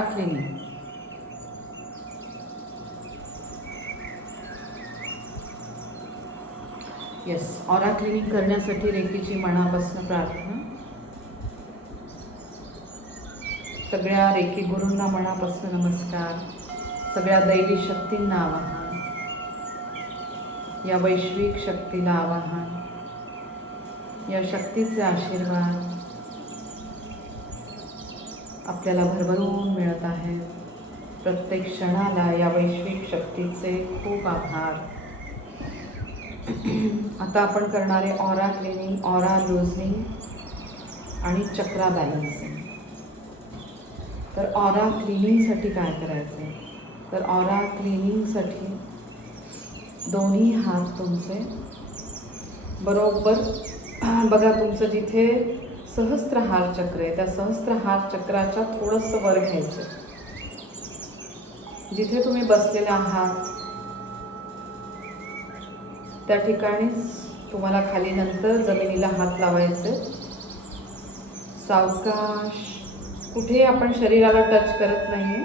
Aura cleaning. Yes, aura cleaning करण्यासाठी रेकीची मनापासून प्रार्थना. सगळ्या रेकी गुरूंना मनापासून नमस्कार. सगळ्या दैवी शक्तींना आवाहन, या वैश्विक शक्तीला आवाहन, या शक्तीचे आशीर्वाद आपल्याला भरभरून मिळत आहेत. प्रत्येक क्षणाला या वैश्विक शक्तीचे खूप आभार. आता आपण करणारे ऑरा क्लिनिंग, ऑरा लूजनिंग आणि चक्रा बॅलन्सिंग. तर ऑरा क्लिनिंगसाठी काय करायचं आहे? तर ऑरा क्लिनिंगसाठी दोन्ही हात तुमचे बरोबर बघा, तुमचं जिथे सहस्त्रहार चक्र आहे त्या सहस्त्रहार चक्राच्या थोडंसं वर घ्यायचं. जिथे तुम्ही बसलेले आहात त्या ठिकाणीच तुम्हाला खाली नंतर जमिनीला हात लावायचे. सावकाश, कुठे आपण शरीराला टच करत नाही.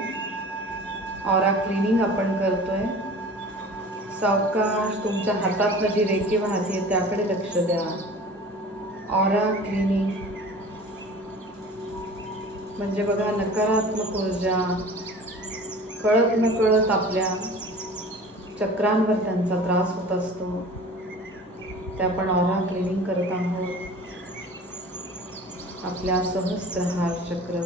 ऑरा क्लिनिंग आपण करतोय. सावकाश तुमच्या हातातलं जी रेकी वाहते त्याकडे लक्ष द्या. ऑरा क्लिनिंग म्हणजे बघा, नकारात्मक ऊर्जा कळत नकळत आपल्या चक्रांवर त्यांचा त्रास होत असतो. ते आपण ऑरा क्लिनिंग करत आहोत. आपल्या सहस्त्रहार चक्र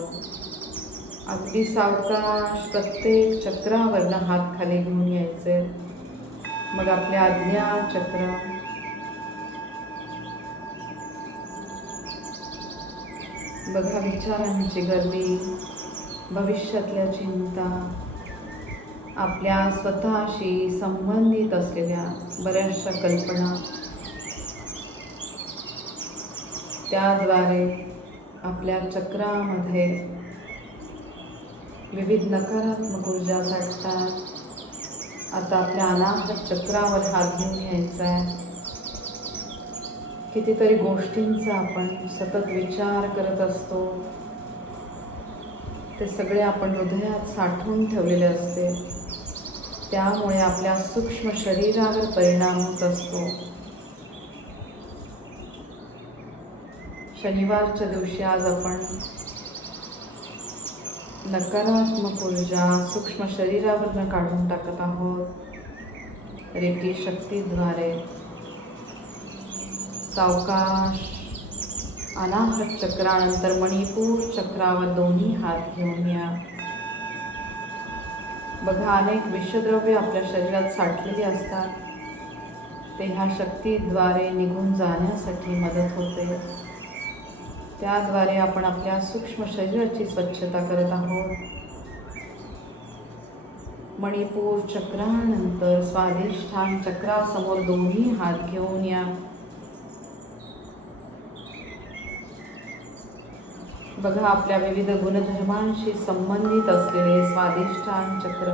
अगदी सावकाश प्रत्येक चक्रावरनं हात खाली घेऊन यायचे. मग आपल्या आज्ञा चक्र, बघा, विचारांची गर्दी, भविष्यातल्या चिंता, आपल्या स्वतःशी संबंधित असलेल्या बऱ्याचशा कल्पना, त्याद्वारे आपल्या चक्रामध्ये विविध नकारात्मक ऊर्जा साठतात. आता आपल्या अनाहत चक्रावर हात घेऊन यायचा आहे. कितीतरी गोष्टींचा आपण सतत विचार करत असतो. ते सगळे आपण हृदयात साठवून ठेवलेले असते. त्यामुळे आपल्या सूक्ष्म शरीरावर परिणाम होत असतो. शनिवारच्या दिवशी आज आपण नकारात्मक ऊर्जा सूक्ष्म शरीरावरनं काढून टाकत आहोत. रेकी शक्तीद्वारे सावकाश अनाहत चक्रानंतर मणिपूर चक्रावर दोन्ही हात घेऊन या. बघा, अनेक विषद्रव्य आपल्या शरीरात साठलेली असतात. ते ह्या शक्तीद्वारे निघून जाण्यासाठी मदत होते. त्याद्वारे आपण आपल्या सूक्ष्म शरीराची स्वच्छता करत आहोत. मणिपूर चक्रानंतर स्वाधिष्ठान चक्रासमोर दोन्ही हात घेऊन या. बघा, आपल्या विविध गुणधर्मांशी संबंधित असलेले स्वाधिष्ठान चक्र,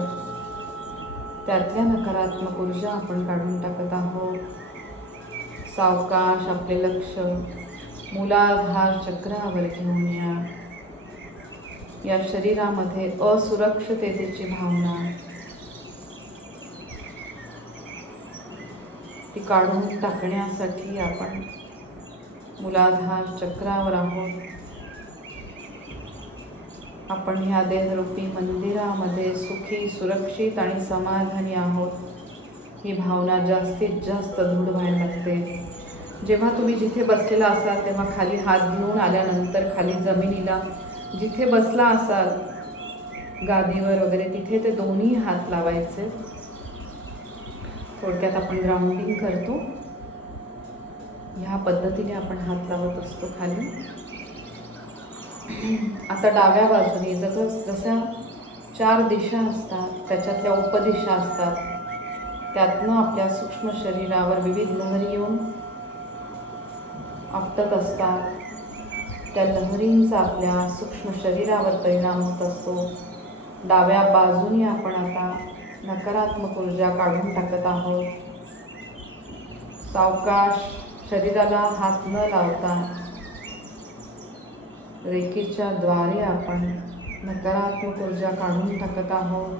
त्यातल्या नकारात्मक ऊर्जा आपण काढून टाकत आहोत. सावकाश आपले लक्ष मूलाधार चक्रावर घेऊन या. या शरीरामध्ये असुरक्षिततेची भावना ती काढून टाकण्यासाठी आपण मूलाधार चक्रावर आहोत. आपण ह्या देहरूपी मंदिरामध्ये सुखी, सुरक्षित आणि समाधानी आहोत. ही भावना जास्तीत जास्त दृढ व्हायला लागते. जेव्हा तुम्ही जिथे बसलेला असाल तेव्हा खाली हात घेऊन आल्यानंतर खाली जमिनीला जिथे बसला असाल गादीवर वगैरे तिथे ते दोन्ही हात लावायचे. थोडक्यात आपण ग्राउंडिंग करतो. ह्या पद्धतीने आपण हात लावत असतो खाली. आता डाव्या बाजूने जशा 4 दिशा असतात त्याच्यातल्या उपदिशा असतात, त्यातनं आपल्या सूक्ष्म शरीरावर विविध लहरी येऊन आपटत असतात. त्या लहरींचा आपल्या सूक्ष्म शरीरावर परिणाम होत असतो. डाव्या बाजूने आपण आता नकारात्मक ऊर्जा काढून टाकत आहोत. सावकाश शरीराला हात न लावता रेकीच्या द्वारे आपण नकारात्मक ऊर्जा काढून टाकत आहोत.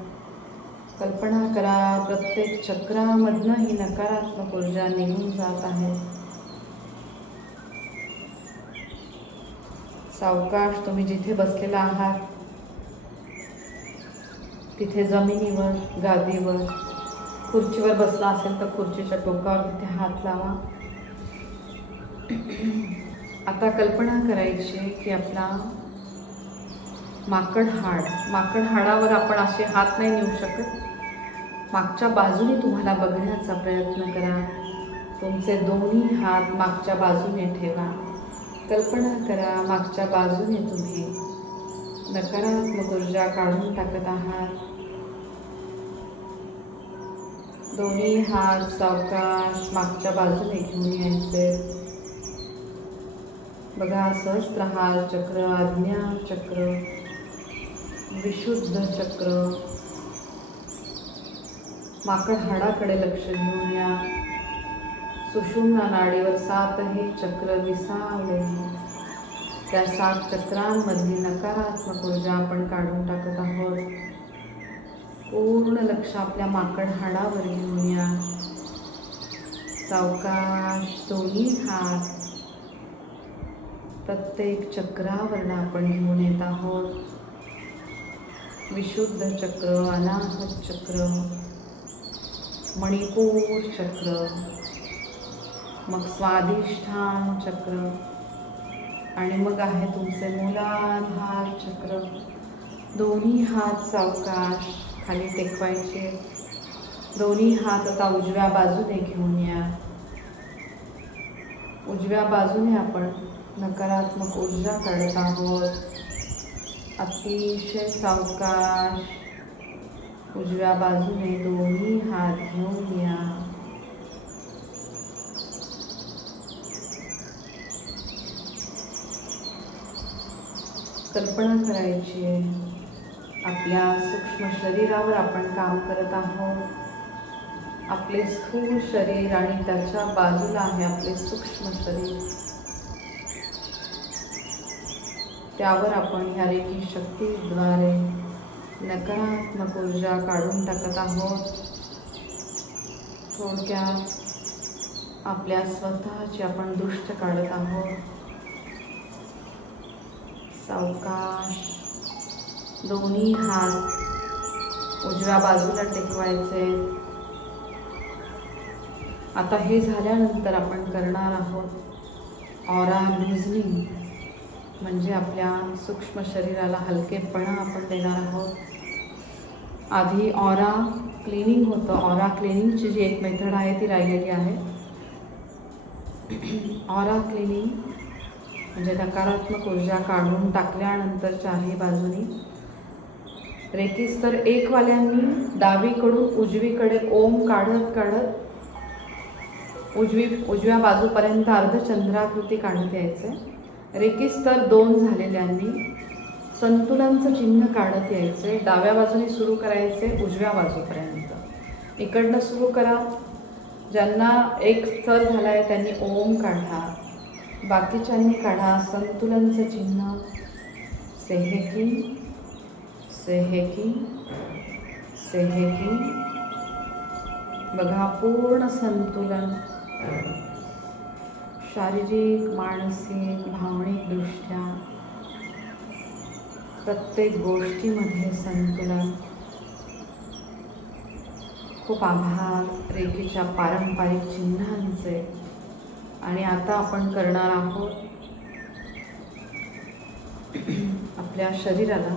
कल्पना करा प्रत्येक चक्रामधनं ही नकारात्मक ऊर्जा निघून जात आहे. सावकाश तुम्ही जिथे बसलेला आहात तिथे जमिनीवर, गादीवर, खुर्चीवर बसला असेल तर खुर्चीच्या टोकावर तिथे हात लावा. आता कल्पना करायची की आपला माकड हाडावर आपण असे हात नाही नेऊ शकत. मागच्या बाजूने तुम्हाला बघण्याचा प्रयत्न करा. तुमचे दोन्ही हात मागच्या बाजूने ठेवा. कल्पना करा मागच्या बाजूने तुम्ही नकारात्मक ऊर्जा काढून टाकत आहात. दोन्ही हात सावकाश मागच्या बाजूने घेऊन यायचे. बघा सहस्त्रहार चक्र, आज्ञा चक्र, विशुद्ध चक्र, माकड हाडाकडे लक्ष घेऊन या. सुषुम्ना नाडीवर 7ही चक्र विसावले. त्या 7 चक्रांमधली नकारात्मक ऊर्जा आपण काढून टाकत आहोत. पूर्ण लक्ष आपल्या माकड हाडावर घेऊन या. सावकाश दोन्ही हात प्रत्येक चक्रावरनं आपण घेऊन येत आहोत. विशुद्ध चक्र, अनाहत चक्र, मणिपूर चक्र, मग स्वाधिष्ठान चक्र आणि मग आहे तुमचे मूलाधार चक्र. दोन्ही हात सावकाश खाली टेकवायचे. दोन्ही हात आता उजव्या बाजूने घेऊन या. उजव्या बाजूने आपण नकारात्मक ऊर्जा काढत आहोत. अतिशय सावकाश उजव्या बाजूने दोन्ही हात घेऊन या. कल्पना करायची आपल्या सूक्ष्म शरीरावर आपण काम करत आहोत. आपले स्थूल शरीर आणि त्याच्या बाजूला आहे आपले सूक्ष्म शरीर. त्यावर आपण ह्या रेखी शक्तीद्वारे नकारात्मक ऊर्जा काढून टाकत आहोत. थोडक्यात आपल्या स्वतःची आपण दुष्ट काढत आहोत. सावकाश दोन्ही हात उजव्या बाजूला टेकवायचे. आता हे झाल्यानंतर आपण करणार आहोत ऑरा लूजनिंग, म्हणजे आपल्या सूक्ष्म शरीराला हलकेपणा आपण देणार आहोत. आधी ऑरा क्लिनिंग होतं. ऑरा क्लिनिंगची जी एक मेथड आहे ती राहिलेली आहे. ऑरा क्लिनिंग म्हणजे नकारात्मक ऊर्जा काढून टाकल्यानंतर चारही बाजूनी रेकी स्तर 1 वाल्यांनी डावीकडून उजवीकडे ओम काढत काढत उजव्या बाजूपर्यंत अर्धचंद्राकृती काढत यायचे. रेकी स्तर 2 झालेल्यांनी संतुलनचं चिन्ह काढत यायचे. डाव्या बाजूने सुरू करायचे उजव्या बाजूपर्यंत. इकडनं सुरू करा. ज्यांना 1 स्तर झाला आहे त्यांनी ओम काढा. बाकीच्यांनी काढा संतुलनचं चिन्ह. सेहेकी सेहेकी सेहेकी. बघा पूर्ण संतुलन, शारीरिक, मानसिक, भावनिकदृष्ट्या प्रत्येक गोष्टीमध्ये संतुलन. खूप आभार रेकीच्या पारंपरिक चिन्हांचे. आणि आता आपण करणार आहोत आपल्या शरीराला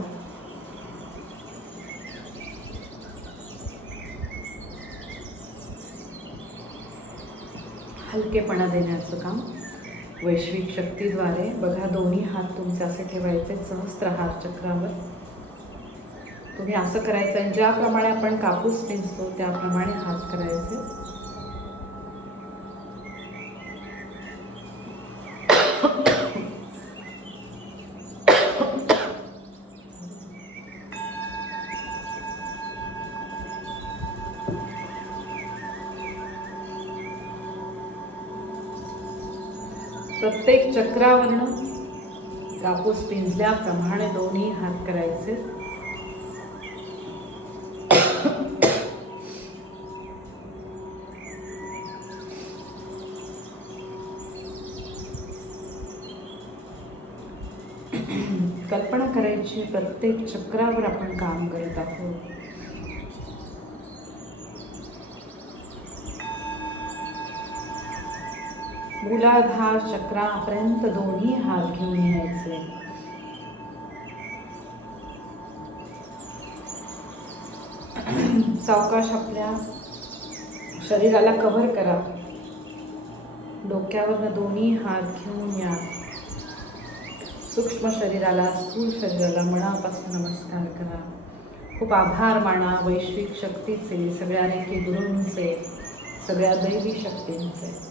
हलकेपणा देण्याचं काम वैश्विक शक्तीद्वारे. बघा दोन्ही हात तुमचे असे ठेवायचे सहस्त्रहार चक्रावर. तुम्ही असं करायचं आहे ज्याप्रमाणे आपण कापूस पिंजतो त्याप्रमाणे हात करायचे. प्रत्येक चक्रावरनं कापूस पिंजल्याप्रमाणे दोन्ही हात करायचे. कल्पना करायची प्रत्येक चक्रावर आपण काम करत आहोत. मूलाधार चक्रापर्यंत दोन्ही हात घेऊन यायचे. सावकाश आपल्या शरीराला कव्हर करा. डोक्यावरनं दोन्ही हात घेऊन या. सूक्ष्म शरीराला, स्थूल शरीराला मनापासून नमस्कार करा. खूप आभार माना वैश्विक शक्तीचे, सगळ्या रेखी गुरूंचे, सगळ्या दैवी शक्तींचे.